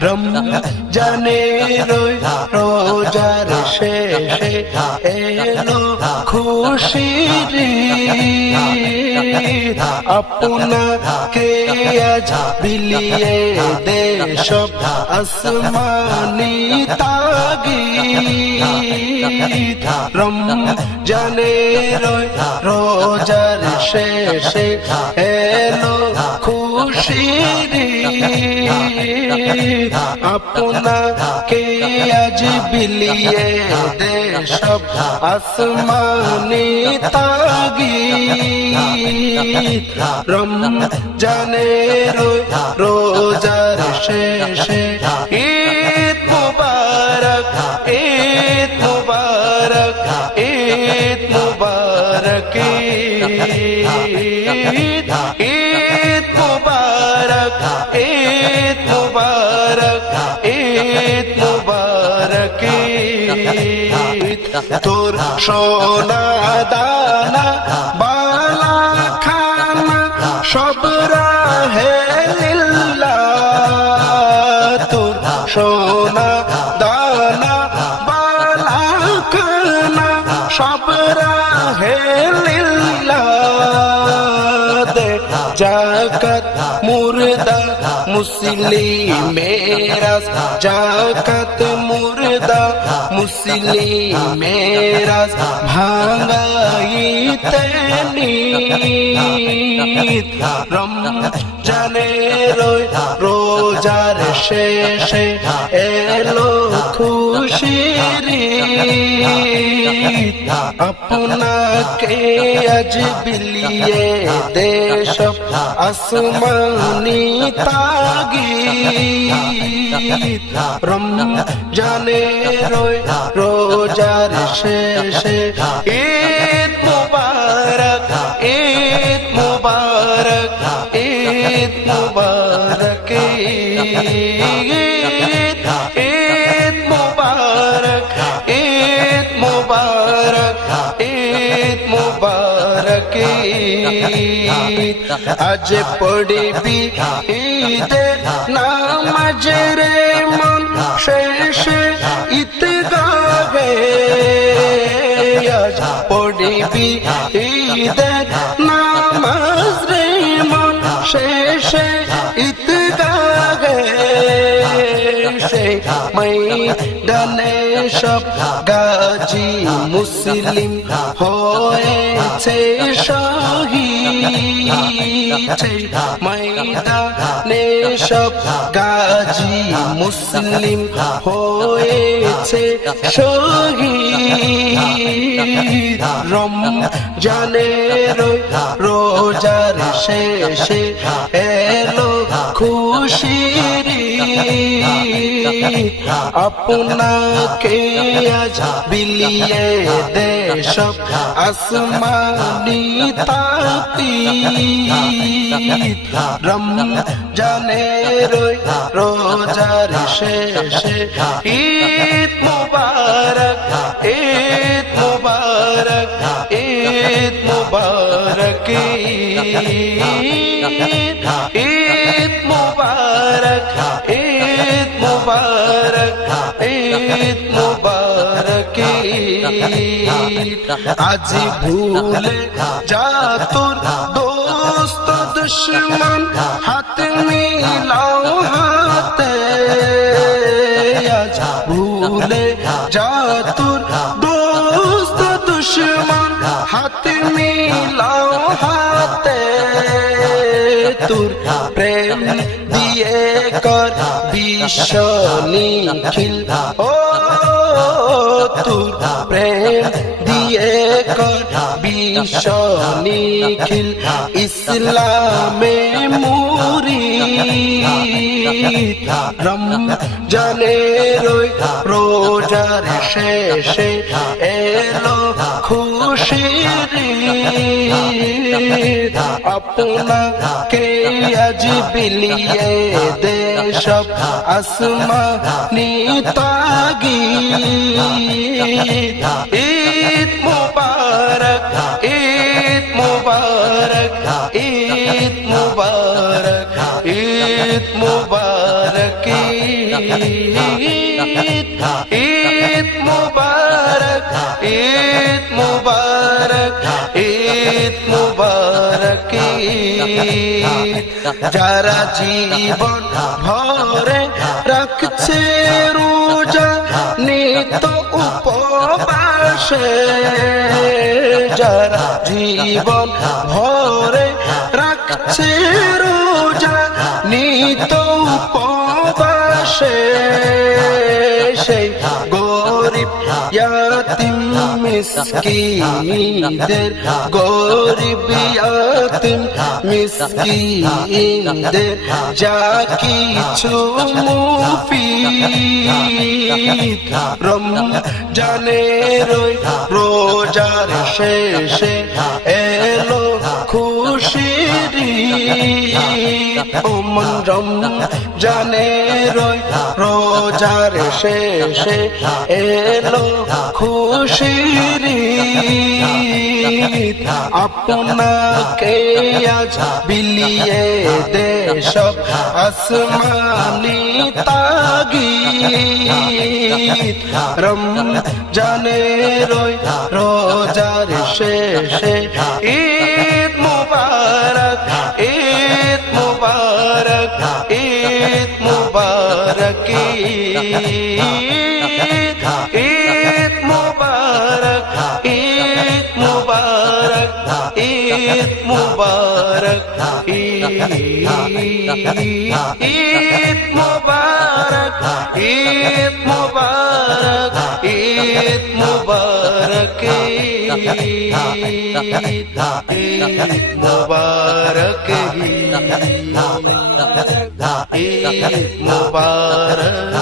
রম জানে রোজার শেষে এলো খুশির আপনাকে আজ বিলিয়ে দেশ আসমানি তাগি রোজার শেষে এলো খুশির আপনাকে আজ বিলিয়ে দেশ আসমানি তাগি রম জানে রোজার শেষে ঈদ মুবারক ঈদ মুবারক ঈদ মুবারক সোনা দানা বালা খানা সব রাহে তোর সোনা দানা বালা খানা সব মুর্দা মুসলিমেরা জাকাত মুর্দা মুসলিমেরা ভাঙ্গাইতে নিত রম জানে রোজার শেষে এলো খুশির আপনাকে আজ বিলিয়ে দেশ আসমানি তাগি রম জানে রোয় রোজার শেষে ঈদ মুবারক ঈদ মুবারক ঈদ মুবারক ঈদ আজ পড়বি ঈদের নামাজ রে মন শেষে ঈদগাহে। আজ পড়বি ঈদের নামাজ রে মন শেষে সে মৈদানে সব গাজী মুসলিম হয়েছে শহীদ সব গাজী মুসলিম হয়েছে শহীদ। রম জানে রোজার শেষে এলো খুশির আপনাকে আজ বিলিয়ে দেশ আসমানি তাতি রম জানে রই রোজার শেষে ঈদ মুবারক ঈদ মুবারক ঈদ মুবারক ঈদ মুবারক ঈদ মুবারক ঈদ মুবারক আজ ভুলে যা তোর দোস্ত দুশ্মন, হাত মিলাও হাতে। আজ ভুলে যা তোর দোস্ত হাতে তোর প্রেম দিয়ে কর বিশ্ব ও তোর প্রেম কর বিশ্ব নিখিল ইসলামে মুরি রম জানে রই রোজার শেষে এলো খুশির আপনাকে আজ বিলিয়ে দেশ আসমানি তাগি ঈদ ঈদ মুবারক ঈদ মুবারক ঈদ মুবারক ঈদ মুবারক ঈদ মুবারক ঈদ মুবারক যারা জীবন ভরে রাখছে, রোজা নিত উপবাসে যারা জীবন ভরে রাখছে রোজা নিত উপবাসে। মিসকিনদের গরিব আতিম মিসকিদের যা কিছু মুফিদ। রমজানের রোজার শেষে এলো খুশির ওমন রমজানের ওই রোজার শেষে এলো খুশির। আপনাকে আজ বিলিয়ে দেশ আসমানি তাগিদ। রম ওই রোজার শেষে सकी ईद मुबारक ईद मुबारक ईद मुबारक ईद मुबारक ईद मुबारक ईद मुबारक